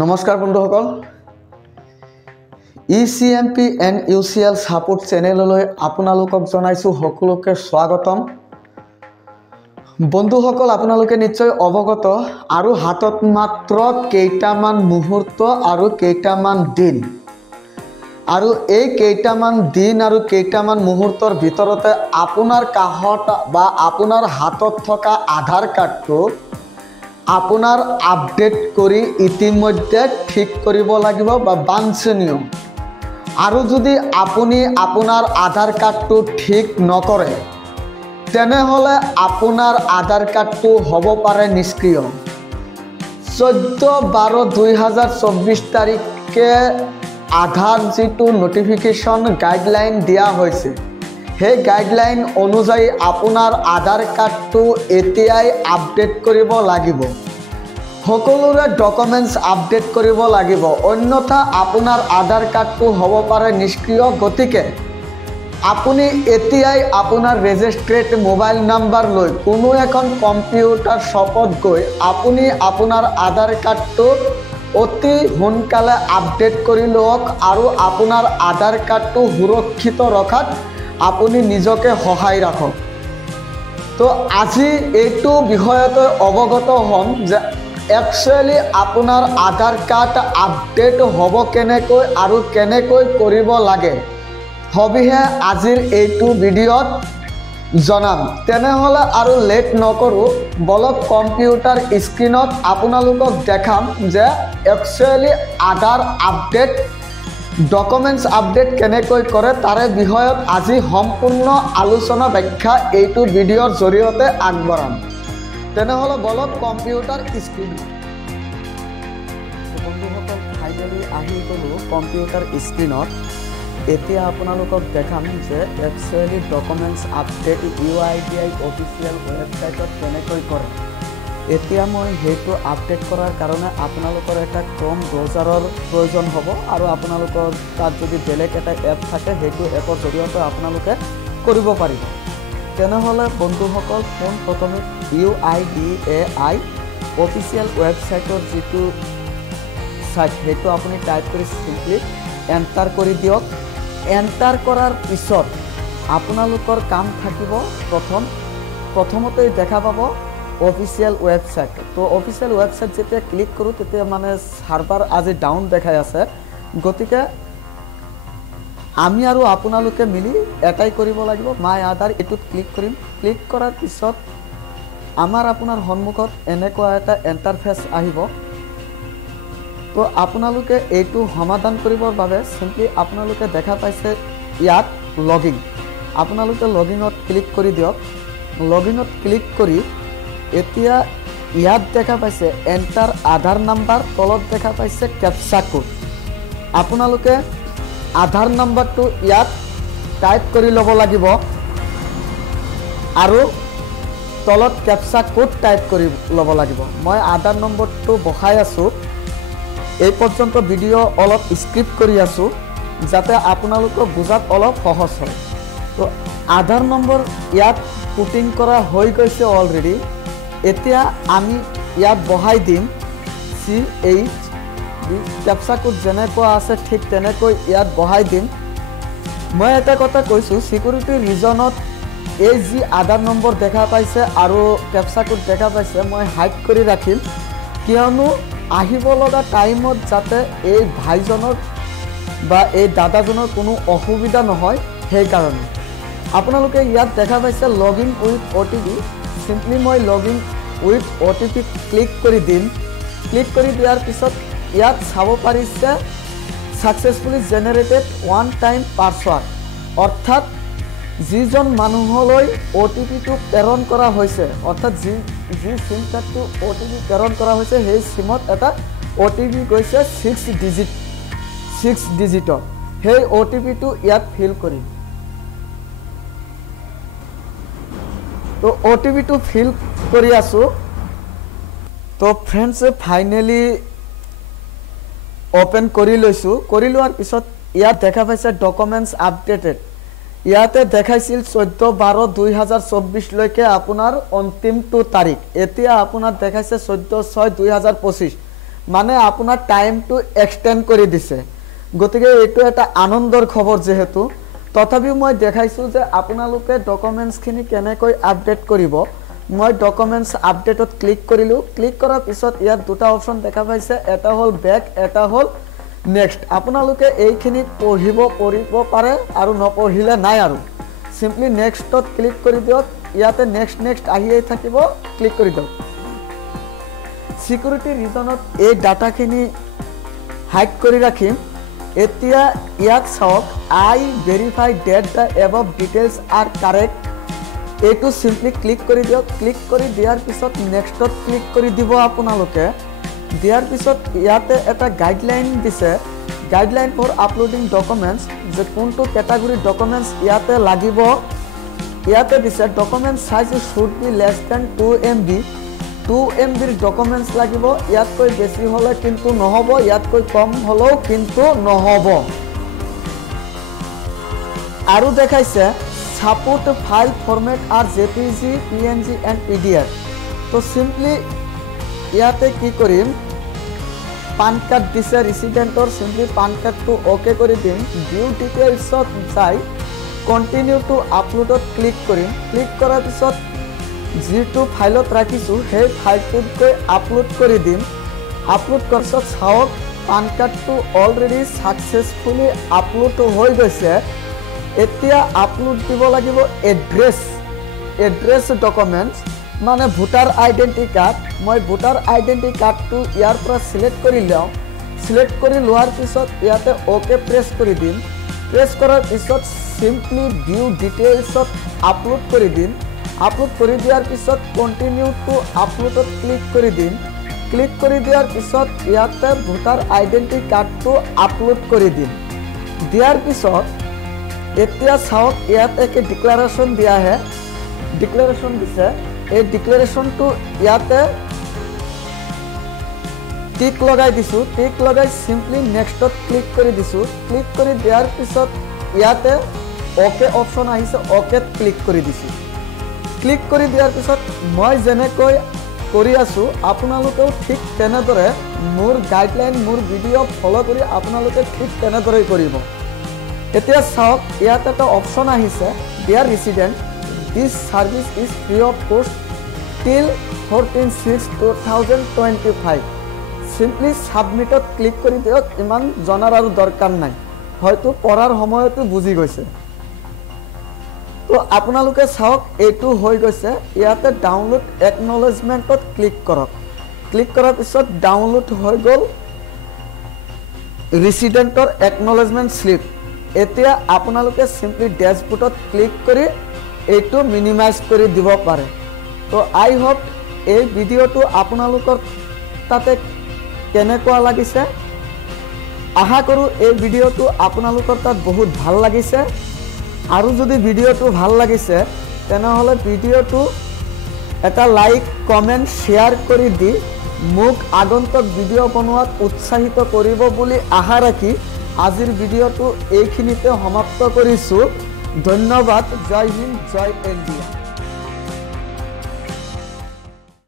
নমস্কাৰ বন্ধুসকল ইচিএমপি and UCL support চেনেললৈ আপোনালোকক জনাইছো সকলোকে স্বাগতম বন্ধুসকল আপোনালোকে নিশ্চয় অৱগত আৰু হাতত মাত্ৰ কেইটামান মুহূৰ্ত আৰু কেইটামান দিন আৰু এই কেইটামান দিন আৰু কেইটামান মুহূৰ্তৰ ভিতৰতে আপোনাৰ কাহত বা আপোনাৰ হাতত থকা আধাৰ কাৰ্ডটো আপোনাৰ আপডেট কৰি ইতিমধ্যে ঠিক কৰিব লাগিব বা বাঞ্ছনীয় আৰু যদি আপুনি আপোনাৰ আধাৰ কাৰ্ডটো ঠিক নকৰে তেনেহলে আপোনাৰ আধাৰ কাৰ্ডটো হ'ব পাৰে নিষ্ক্ৰিয় 14/12/2024 তাৰিখে আধাৰ যেটো নোটিফিকেশন গাইডলাইন দিয়া হৈছে সেই গাইডলাইন অনুযায়ী আপোনাৰ আধাৰ কাৰ্ডটো এতিয়াই আপডেট কৰিব লাগিব সকলোৰে ডকুমেন্টস আপডেট কৰিব লাগিব অন্যথা আপোনাৰ আধাৰ কাৰ্ডটো হ'ব পাৰে নিষ্ক্ৰিয় গতিকে আপুনি এতিয়াই আপোনাৰ ৰেজিষ্ট্ৰেড মোবাইল নাম্বাৰ লৈ কোনো এখন কম্পিউটাৰ শ্বপত গৈ আপুনি আপোনাৰ আধাৰ কাৰ্ডটো অতি সোনকালে আপডেট কৰি লওক আৰু আপোনাৰ আধাৰ কাৰ্ডটো সুৰক্ষিত ৰখাত আপুনি নিজকে সহায় ৰাখক তো আজি এইটো বিষয়ত অৱগত হ'ম যে একচুয়ালি আপোনাৰ আধাৰ কাৰ্ড আপডেট হ'ব কেনেকৈ আৰু কেনেকৈ কৰিব লাগে হবিহে আজিৰ এইটো ভিডিঅ'ত জনাম তেনেহলে আৰু লেট নকৰো বলক কম্পিউটাৰ স্ক্ৰিনত আপোনালোকক দেখাম যে একচুয়ালি আধাৰ আপডেট ডকুমেন্টস আপডেট কেনেকৈ কৰে তাৰে বিষয়ত আজি সম্পূৰ্ণ আলোচনা ব্যাখ্যা এইটো ভিডিঅ'ৰ জৰিয়তে আগবঢ়াম তেনেহলে বলক কম্পিউটাৰ স্ক্ৰিন বন্ধুসকল ফাইনালি আহি গলো কম্পিউটাৰ স্ক্ৰিনত এতিয়া আপোনালোকক দেখাম যে actually documents update UIDAI official ওয়েবসাইটত কেনেকৈ কৰে এতিয়া মই হেতু আপডেট কৰাৰ কাৰণে আপোনালোকৰ এটা ক্ৰম ব্ৰাউজাৰৰ প্ৰয়োজন হ'ব আৰু আপোনালোকৰ তাত যদি বেলেগ এটা এপ থাকে হেতু এপৰ জৰিয়তে আপোনালোকে কৰিব পাৰিব তেনেহলে বন্ধুসকল কোন প্ৰথমে ইউআইডিএআই অফিচিয়েল ওয়েবসাইটৰ যেটো সাইট হেতু আপুনি টাইপ কৰি সিম্পলি এন্টাৰ কৰি দিয়ক এন্টাৰ কৰাৰ পিছত আপোনালোকৰ কাম থাকিব প্ৰথমতে দেখা পাব অফিচিয়েল ওয়েবসাইট তো অফিচিয়েল ওয়েবসাইট যেতিয়া ক্লিক কৰো তেতিয়া মানে সাৰ্ভাৰ আজি ডাউন দেখাই আছে গতিকে আমি আৰু আপোনালোকে মিলি এটাই কৰিব লাগিব মাই আধাৰ এটুত ক্লিক কৰিম ক্লিক কৰাৰ পিছত আমাৰ আপোনাৰ সন্মুখত এনেকুৱা এটা ইন্টাৰফেস আহিব তো আপোনালোকে এইটো সমাধান কৰিবৰ বাবে সিম্পলি আপোনালোকে দেখা পাইছে ইয়াত লগইন আপোনালোকে লগইনত ক্লিক কৰি দিয়ক লগইনত ক্লিক কৰি এতিয়া ইয়াত দেখা পাইছে এন্টাৰ আধাৰ নাম্বাৰ তলত দেখা পাইছে ক্যাপচা কোড আপোনালোকে আধাৰ নাম্বাৰটো ইয়াত টাইপ কৰি ল'ব লাগিব আৰু তলত ক্যাপচা কোড টাইপ কৰি ল'ব লাগিব মই আধাৰ নম্বৰটো বহাই আছো এই পৰ্যন্ত ভিডিঅ' অলপ স্ক্ৰিপ্ট কৰি আছো যাতে আপোনালোকক বুজাত অলপ সহজ হয় তো আধাৰ নম্বৰ ইয়াত পুটিং কৰা হৈ গৈছে অলৰেডি এতিয়া আমি ইয়াত বহাই দিম CH ক্যাপচা কোড যেনেকৈ আছে ঠিক তেনেকৈ ইয়াত বহাই দিম মই এটা কথা কৈছো সিকিউৰিটি ৰিজনত এই যি আধাৰ নম্বৰ দেখা পাইছে আৰু ক্যাপচা কোড দেখা পাইছে মই হাইড কৰি ৰাখিম কিয়নো আহিব লগা টাইমত যাতে এই ভাইজনৰ বা এই দাদাজনৰ কোনো অসুবিধা নহয় সেই কাৰণে আপোনালোকে ইয়াত দেখা পাইছে লগইন উইথ ওটিপি সিম্পলি মই লগইন উইথ ওটিপি ক্লিক কৰি দিম ক্লিক কৰি দিয়াৰ পিছত ইয়াত চাব পাৰিছে successfully generated one time password অৰ্থাৎ যিজন মানুহলৈ ওটিপিটো প্ৰেৰণ কৰা হৈছে অৰ্থাৎ যি সিম কাৰ্ডটো ওটিপি প্ৰেৰণ কৰা হৈছে সেই সিমত এটা ওটিপি গৈছে 6 ডিজিটৰ সেই ওটিপিটো ইয়াত ফিল কৰিম তো ওটিপিটো ফিল কৰি আছো তো ফ্ৰেন্ডস ফাইনালি ওপেন কৰি লৈছো কৰি লোৱাৰ পিছত ইয়াত দেখা পাইছে ডকুমেন্টস আপডেটেড ইয়াতে দেখাইছিল 14/12/2024 লৈকে আপোনাৰ অন্তিমটো তাৰিখ এতিয়া আপোনাৰ দেখাইছে 14/6/2025 মানে আপোনাৰ টাইমটো এক্সটেন্ড কৰি দিছে গতিকে এইটো এটা আনন্দৰ খবৰ যেহেতু তথাপিও মই দেখাইছোঁ যে আপোনালোকে ডকুমেণ্টছখিনি কেনেকৈ আপডেট কৰিব মই ডকুমেণ্টছ আপডেটত ক্লিক কৰিলোঁ ক্লিক কৰাৰ পিছত ইয়াত দুটা অপশ্যন দেখা পাইছে এটা হ'ল বেক এটা হ'ল নেক্সট আপোনালোকে এইখিনি পঢ়িব পাৰে আৰু নপঢ়িলে নাই আৰু সিম্পলি নেক্সটত ক্লিক কৰি দিয়ক ইয়াতে নেক্সট আহিয়ে থাকিব ক্লিক কৰি দিয়ক সিকিউৰিটি ৰিজনত এই ডাটাখিনি হাইড কৰি ৰাখিম এতিয়া ইয়াত চাওক I verify that the above details are correct এইটো সিম্পলি ক্লিক কৰি দিয়ক ক্লিক কৰি দিয়াৰ পিছত নেক্সটত ক্লিক কৰি দিব আপোনালোকে দিয়াৰ পিছত ইয়াতে এটা গাইডলাইন দিছে গাইডলাইন ফৰ আপলোডিং ডকুমেণ্টছ যে কোনটো কেটাগৰী ডকুমেণ্টছ ইয়াতে লাগিব ইয়াতে দিছে document size should be less than 2 MB 2 MBৰ ডকুমেণ্টছ লাগিব ইয়াতকৈ বেছি হ'লে কিন্তু নহ'ব ইয়াতকৈ কম হ'লেও কিন্তু নহ'ব আৰু দেখাইছে support file format or JPG PNG and PDF তো সিম্পলি ইয়াতে কি কৰিম পান কাৰ্ড দিছে ৰেসিডেন্টৰ সিম্পলি পান কাৰ্ডটো ওকে কৰি দিম ভিউ ডিটেইলছত যাই কন্টিনিউ টু আপলোডত ক্লিক কৰিম ক্লিক কৰাৰ পিছত যেটো ফাইলত ৰাখিছো সেই ফাইলটোত গৈ আপলোড কৰি দিম আপলোড কৰাৰ পিছত চাওক পান কাৰ্ডটো অলৰেডি সাকসেসফুলি আপলোড হৈ গৈছে এতিয়া আপলোড দিব লাগিব এড্ৰেছ ডকুমেণ্টছ মানে ভোটাৰ আইডেন্টি কাৰ্ড মই ভোটাৰ আইডেন্টি কাৰ্ডটো ইয়াৰ পৰা সিলেক্ট কৰি লওঁ সিলেক্ট কৰি লোৱাৰ পিছত ইয়াতে ওকে প্ৰেছ কৰি দিম প্ৰেছ কৰাৰ পিছত সিম্পলি ভিউ ডিটেইলছত আপলোড কৰি দিম আপলোড কৰি দিয়াৰ পিছত কন্টিনিউ টু আপলোডত ক্লিক কৰি দিম ক্লিক কৰি দিয়াৰ পিছত ইয়াতে ভোটাৰ আইডেন্টি কাৰ্ডটো আপলোড কৰি দিম দিয়াৰ পিছত এতিয়া চাওক ইয়াত একে ডিক্লাৰেশ্যন দিয়া হে ডিক্লাৰেশ্যন দিছে এই ডিক্লাৰেশ্যনটো ইয়াতে টিক লগাই দিছো টিক লগাই সিম্পলি নেক্সটত ক্লিক কৰি দিছো ক্লিক কৰি দিয়াৰ পিছত ইয়াতে ওকে অপশ্যন আহিছে ওকেত ক্লিক কৰি দিছো ক্লিক কৰি দিয়াৰ পিছত মই যেনেকৈ কৰি আছো আপোনালোকেও ঠিক তেনেদৰে মোৰ গাইডলাইন মোৰ ভিডিঅ' ফলো কৰি আপোনালোকে ঠিক তেনেদৰে কৰিব এতিয়া চাওক ইয়াত এটা অপশ্যন আহিছে dear resident this service is free of cost till 14/6/2025 simply সাবমিটত click কৰি দিয়ক ইমান জনাৰ আৰু দৰকাৰ নাই হয়তো পঢ়াৰ সময়তে বুজি গৈছে তো আপোনালোকে চাওক এইটো হৈ গৈছে ইয়াতে ডাউনলোড একনলেজমেন্টত ক্লিক কৰক ক্লিক কৰাৰ পিছত ডাউনলোড হৈ গ'ল ৰেসিডেন্টৰ একনলেজমেন্ট স্লিপ এতিয়া আপোনালোকে সিম্পলি ড্যাশবোৰ্ডত ক্লিক কৰি এইটো মিনিমাইজ কৰি দিব পাৰে তো আই হোপ এই ভিডিঅ'টো আপোনালোকৰ তাতে কেনেকুৱা লাগিছে আশা কৰোঁ এই ভিডিঅ'টো আপোনালোকৰ তাত বহুত ভাল লাগিছে আৰু যদি ভিডিঅ'টো ভাল লাগিছে তেনেহ'লে ভিডিঅ'টো এটা লাইক কমেন্ট শেয়াৰ কৰি দি মোক আগন্তুক ভিডিঅ' বনোৱাত উৎসাহিত কৰিব বুলি আশা ৰাখি আজিৰ ভিডিঅ'টো এইখিনিতে সমাপ্ত কৰিছো ধন্যবাদ জয় হিন্দ জয় ইণ্ডিয়া